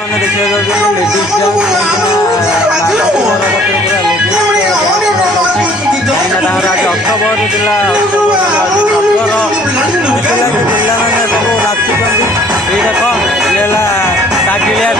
देखा लेडीज आज अक्टोबर जिला पिलाने सब नाचुं ये देख ये टागिलिया